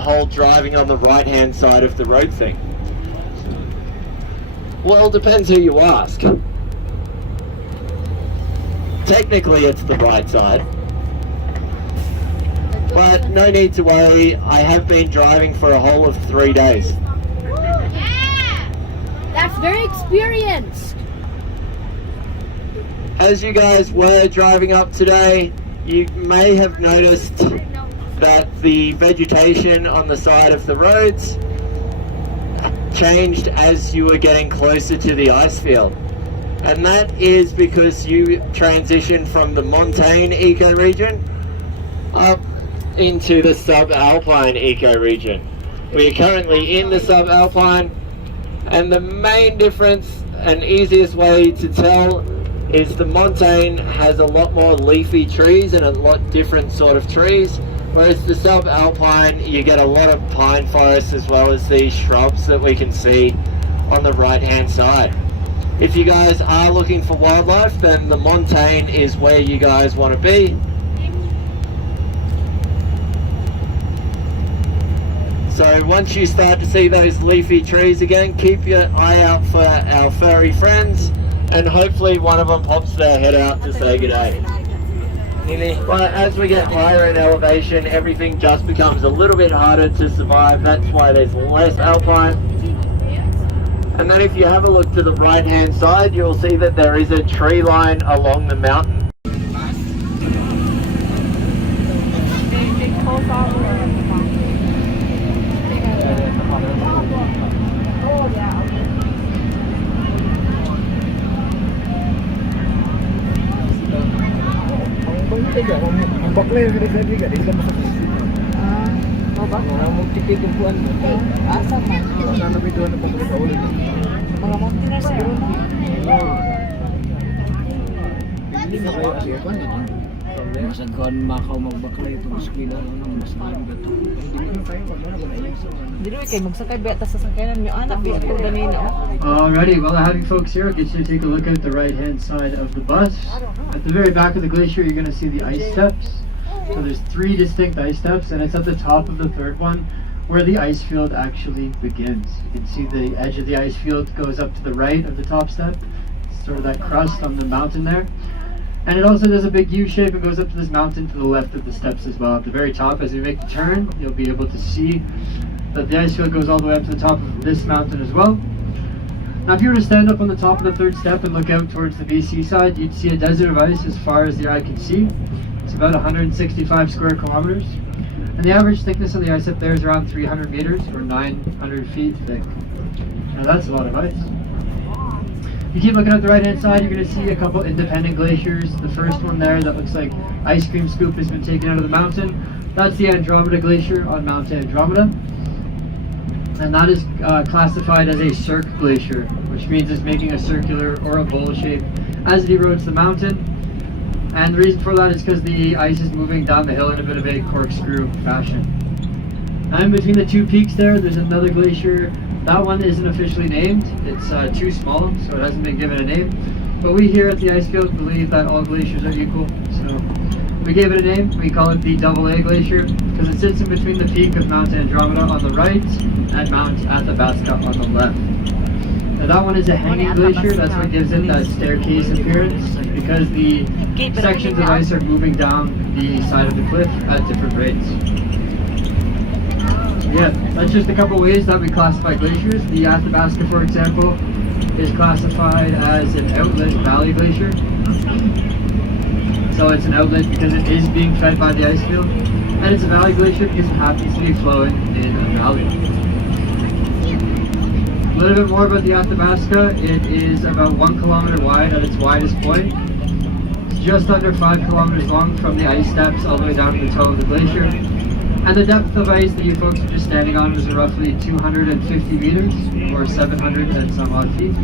the whole driving on the right-hand side of the road thing? Well, depends who you ask. Technically, it's the right side. But no need to worry, I have been driving for a whole of 3 days. Yeah! That's very experienced. As you guys were driving up today, you may have noticed that the vegetation on the side of the roads changed as you were getting closer to the ice field. And that is because you transitioned from the montane ecoregion up into the subalpine ecoregion. We are currently in the subalpine, and the main difference and easiest way to tell is the montane has a lot more leafy trees and a lot different sort of trees, whereas the subalpine you get a lot of pine forests as well as these shrubs that we can see on the right hand side. If you guys are looking for wildlife, then the montane is where you guys want to be. So once you start to see those leafy trees again, keep your eye out for our furry friends, and hopefully one of them pops their head out to say good day. But as we get higher in elevation, everything just becomes a little bit harder to survive. That's why there's less alpine. And then if you have a look to the right hand side, you'll see that there is a tree line along the mountain. Ang bakla yung sa liga, di ka masakit. Ang magtipid yung buwan mo. Asa man? Sana may doon na bakla sa ulo. Mga mountainers siguro na. Hindi na kayo kasi ako na. Masagkan makaw magbakla itong skila ng mas maraming gato. Hindi rin kayo magsakay beta sa sakyanan nyo. Anak, biya ko ganina. Alrighty, well, having folks here, I'll get you to take a look at the right-hand side of the bus. At the very back of the glacier, you're going to see the ice steps. So there's 3 distinct ice steps, and it's at the top of the 3rd one where the ice field actually begins. You can see the edge of the ice field goes up to the right of the top step, sort of that crust on the mountain there. And it also does a big U shape and goes up to this mountain to the left of the steps as well. At the very top, as you make the turn, you'll be able to see that the ice field goes all the way up to the top of this mountain as well. Now if you were to stand up on the top of the 3rd step and look out towards the BC side, you'd see a desert of ice as far as the eye can see. It's about 165 square kilometers. And the average thickness of the ice up there is around 300 meters or 900 feet thick. Now that's a lot of ice. If you keep looking at the right hand side, you're going to see a couple independent glaciers. The first one there that looks like ice cream scoop has been taken out of the mountain. That's the Andromeda Glacier on Mount Andromeda. And that is classified as a cirque glacier, which means it's making a circular or a bowl shape as it erodes the mountain. And the reason for that is because the ice is moving down the hill in a bit of a corkscrew fashion. Now in between the 2 peaks there's another glacier. That one isn't officially named. It's too small, so it hasn't been given a name. But we here at the ice field believe that all glaciers are equal. So we gave it a name. We call it the AA Glacier because it sits in between the peak of Mount Andromeda on the right and Mount Athabasca on the left. Now that one is a hanging glacier. That's what gives it that staircase appearance because the sections of ice are moving down the side of the cliff at different rates. Yeah, that's just a couple ways that we classify glaciers. The Athabasca, for example, is classified as an outlet valley glacier. So it's an outlet because it is being fed by the ice field. And it's a valley glacier because it happens to be flowing in a valley. A little bit more about the Athabasca. It is about 1 kilometer wide at its widest point. It's just under 5 kilometers long from the ice steps all the way down to the toe of the glacier. And the depth of ice that you folks are just standing on is roughly 250 meters, or 700 and some odd feet.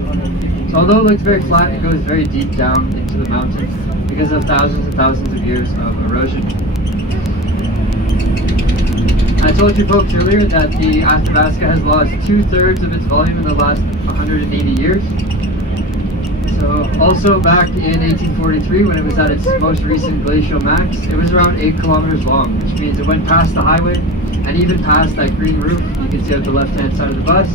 So although it looks very flat, it goes very deep down into the mountain because of thousands and thousands of years of erosion. I told you folks earlier that the Athabasca has lost 2/3 of its volume in the last 180 years. So also back in 1843, when it was at its most recent glacial max, it was around 8 kilometers long, which means it went past the highway and even past that green roof you can see at the left-hand side of the bus.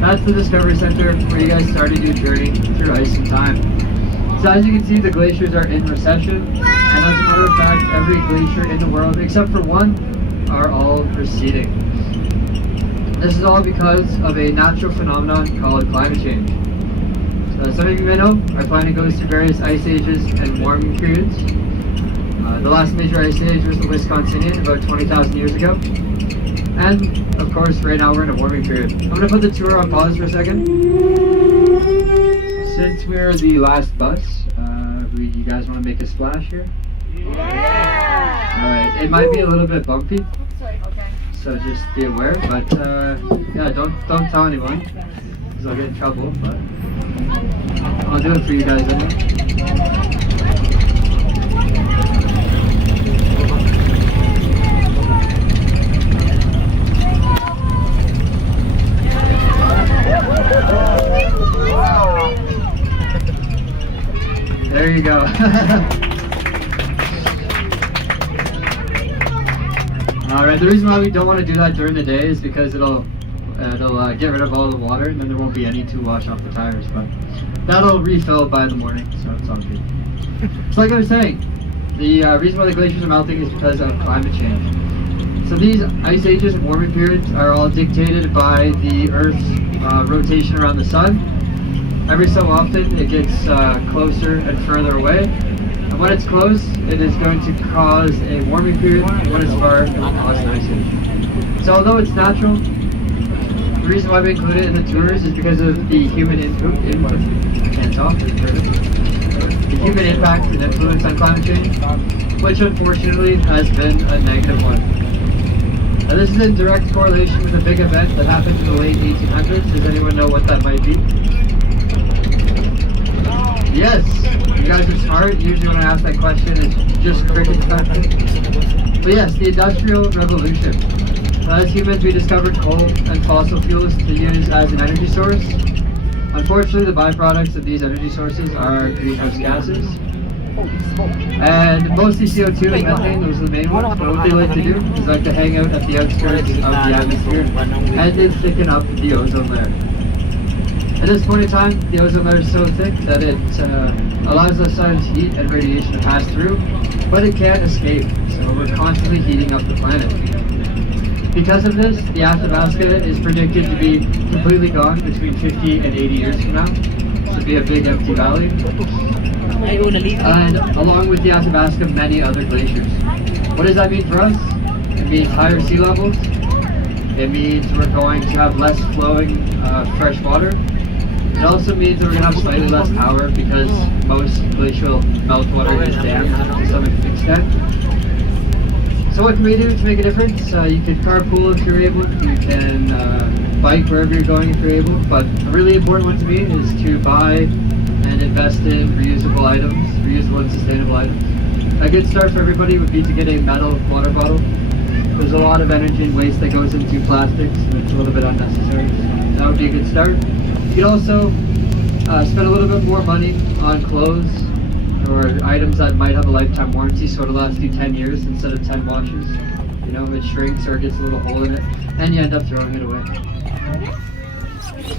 That's the Discovery Center where you guys started your journey through ice and time. So as you can see, the glaciers are in recession, and as a matter of fact, every glacier in the world, except for one, are all receding. This is all because of a natural phenomenon called climate change. So some of you may know, our planet goes through various ice ages and warming periods. The last major ice age was the Wisconsinian about 20,000 years ago. And of course, right now we're in a warming period. I'm going to put the tour on pause for a second. Since we're the last bus, you guys want to make a splash here? Yeah! Alright, it might be a little bit bumpy, Sorry, okay. so just be aware, but yeah, don't tell anyone, because I'll get in trouble, but I'll do it for you guys anyway. There you go. Alright, the reason why we don't want to do that during the day is because it'll get rid of all the water, and then there won't be any to wash off the tires, but that'll refill by the morning, so it's all good. So like I was saying, the reason why the glaciers are melting is because of climate change. So these ice ages and warming periods are all dictated by the Earth's rotation around the sun. Every so often it gets closer and further away, and when it's close it is going to cause a warming period, and when it's far it will cause an ice age. So although it's natural, the reason why we include it in the tours is because of the human the human impact and influence on climate change, which unfortunately has been a negative one. Now this is in direct correlation with a big event that happened in the late 1800s. Does anyone know what that might be? Yes, you guys are smart. Usually when I ask that question, it's just crickets back then. But yes, the Industrial Revolution. So as humans, we discovered coal and fossil fuels to use as an energy source. Unfortunately, the byproducts of these energy sources are greenhouse gases. And mostly CO2 and methane, those are the main ones. But what they like to do is like to hang out at the outskirts of the atmosphere and they thicken up the ozone layer. At this point in time, the ozone layer is so thick that it allows the sun's heat and radiation to pass through, but it can't escape, so we're constantly heating up the planet. Because of this, the Athabasca is predicted to be completely gone between 50 and 80 years from now. This will be a big empty valley. And along with the Athabasca, many other glaciers. What does that mean for us? It means higher sea levels. It means we're going to have less flowing fresh water. It also means that we're going to have slightly less power because most glacial meltwater is dammed to some extent. So what can we do to make a difference? You can carpool if you're able, you can bike wherever you're going if you're able, but a really important one to me is to buy and invest in reusable items, reusable and sustainable items. A good start for everybody would be to get a metal water bottle. There's a lot of energy and waste that goes into plastics, and it's a little bit unnecessary. So that would be a good start. You could also spend a little bit more money on clothes or items that might have a lifetime warranty, so it'll last you 10 years instead of 10 washes. You know, it shrinks or it gets a little hole in it, and you end up throwing it away.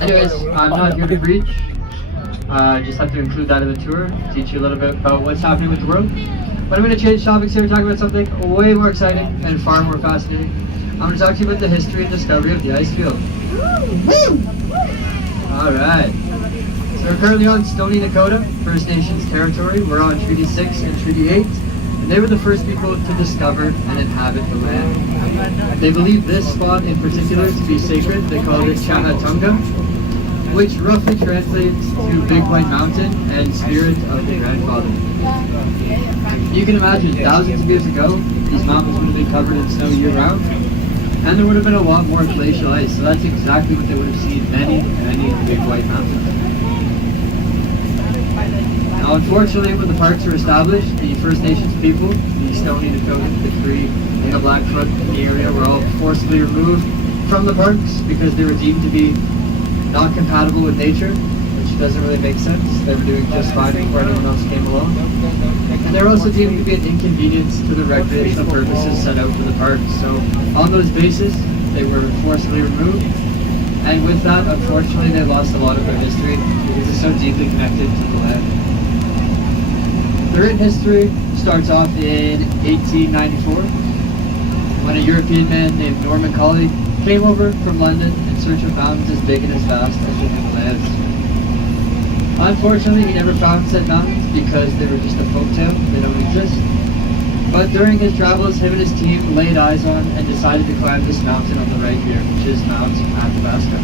Anyways, I'm not here to preach. I just have to include that in the tour, teach you a little bit about what's happening with the world. But I'm going to change topics here and talk about something way more exciting and far more fascinating. I'm going to talk to you about the history and discovery of the ice field. Alright. So we're currently on Stoney Nakoda, First Nations territory. We're on Treaty 6 and Treaty 8. And they were the first people to discover and inhabit the land. They believe this spot in particular to be sacred. They called it Chahatunga, which roughly translates to Big White Mountain and Spirit of the Grandfather. You can imagine thousands of years ago, these mountains would have been covered in snow year-round, and there would have been a lot more glacial ice, so that's exactly what they would have seen, many Big White Mountains. Now unfortunately, when the parks were established, the First Nations people, the Stoney Nakoda, the Cree, and the Blackfoot in the area were all forcibly removed from the parks because they were deemed to be not compatible with nature, which doesn't really make sense. They were doing just fine before anyone else came along. And they're also deemed to be an inconvenience to the recreational purposes set out for the park. So on those bases, they were forcibly removed. And with that, unfortunately, they lost a lot of their history because it's so deeply connected to the land. Their written history starts off in 1894, when a European man named Norman Colley came over from London in search of mountains as big and as vast as the Himalayas. Unfortunately, he never found said mountains because they were just a folktale, they don't exist. But during his travels, him and his team laid eyes on and decided to climb this mountain on the right here, which is Mount Athabasca.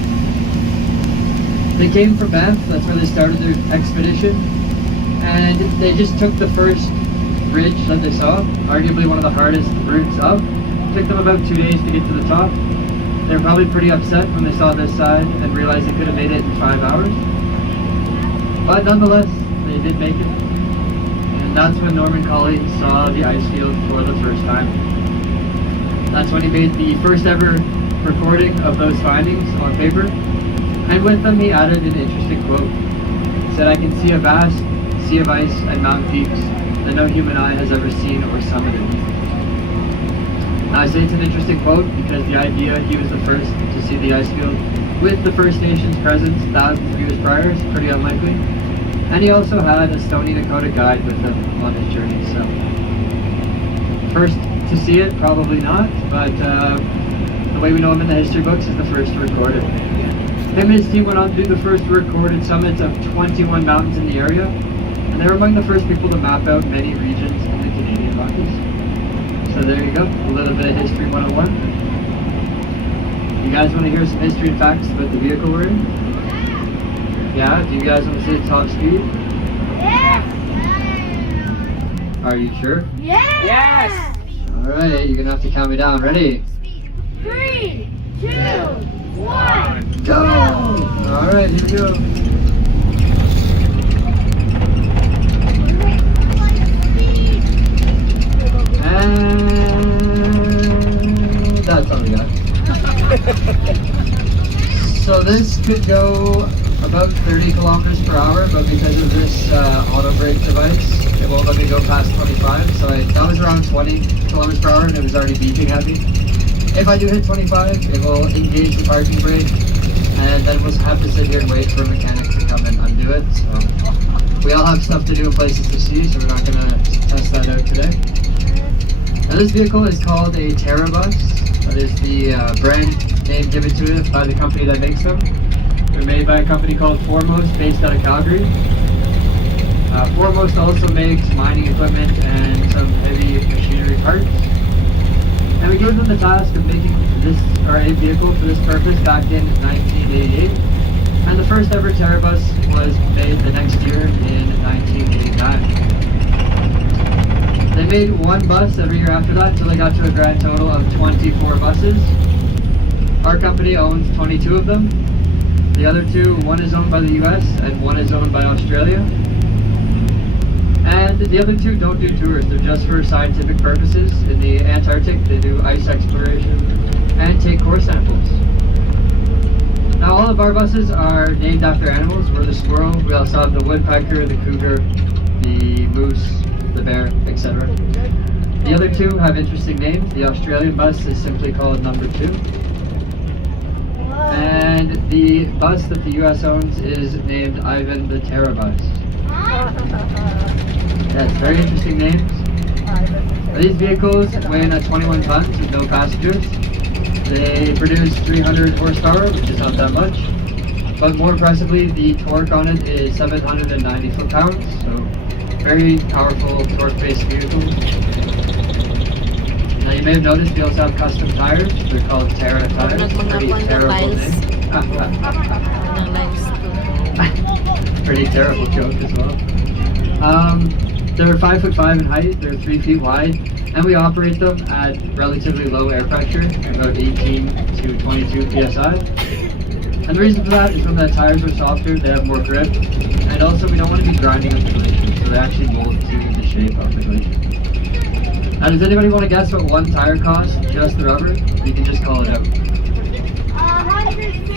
They came from Banff, that's where they started their expedition, and they just took the first ridge that they saw, arguably one of the hardest routes up. It took them about 2 days to get to the top. They were probably pretty upset when they saw this side and realized they could have made it in 5 hours. But nonetheless, they did make it. And that's when Norman Colley saw the ice field for the first time. That's when he made the first ever recording of those findings on paper. And with them, he added an interesting quote. He said, "I can see a vast sea of ice and mountain peaks that no human eye has ever seen or summited." Now I say it's an interesting quote because the idea he was the first to see the ice field with the First Nations presence thousands of years prior is pretty unlikely. And he also had a Stoney Nakoda guide with him on his journey, so first to see it, probably not, but the way we know him in the history books is the first to record it. Him and his team went on to do the first recorded summits of 21 mountains in the area, and they were among the first people to map out many regions in the Canadian Rockies. So there you go, a little bit of History 101. You guys want to hear some history and facts about the vehicle we're in? Yeah? Do you guys want to see the top speed? Yes! Are you sure? Yes! Yes! Alright, you're gonna have to count me down. Ready? 3, 2, 1. Go! Alright, here we go. And that's all we got. So this could go about 30 kilometers per hour, but because of this auto brake device, it won't let me go past 25. So that was around 20 kilometers per hour, and it was already beeping at me. If I do hit 25, it will engage the parking brake, and then we'll have to sit here and wait for a mechanic to come and undo it. So we all have stuff to do and places to see, so we're not going to test that out today. Now this vehicle is called a Terrabus. That is the brand name given to it by the company that makes them. They're made by a company called Foremost, based out of Calgary. Foremost also makes mining equipment and some heavy machinery parts. And we gave them the task of making this a vehicle for this purpose back in 1988. And the first ever Terrabus was made the next year in 1989. They made one bus every year after that until they got to a grand total of 24 buses. Our company owns 22 of them. The other two, one is owned by the US and one is owned by Australia. And the other two don't do tours, they're just for scientific purposes. In the Antarctic, they do ice exploration and take core samples. Now all of our buses are named after animals. We're the squirrel, we also have the woodpecker, the cougar, the moose, the bear, etc. The other two have interesting names. The Australian bus is simply called number 2. And the bus that the US owns is named Ivan the Terrabus. That's very interesting names. These vehicles weigh in at 21 tons with no passengers. They produce 300 horsepower, which is not that much. But more impressively, the torque on it is 790 foot-pounds. So very powerful torque-based vehicle. Now you may have noticed we also have custom tires. They're called Terra tires. Pretty terrible name. Pretty terrible joke as well. They're 5'5" in height, they're 3 feet wide, and we operate them at relatively low air pressure, about 18 to 22 psi. And the reason for that is when the tires are softer, they have more grip, and also we don't want to be grinding up the glacier, so they actually mold to the shape of the glacier. Now does anybody want to guess what one tire costs, just the rubber? You can just call it out. 150.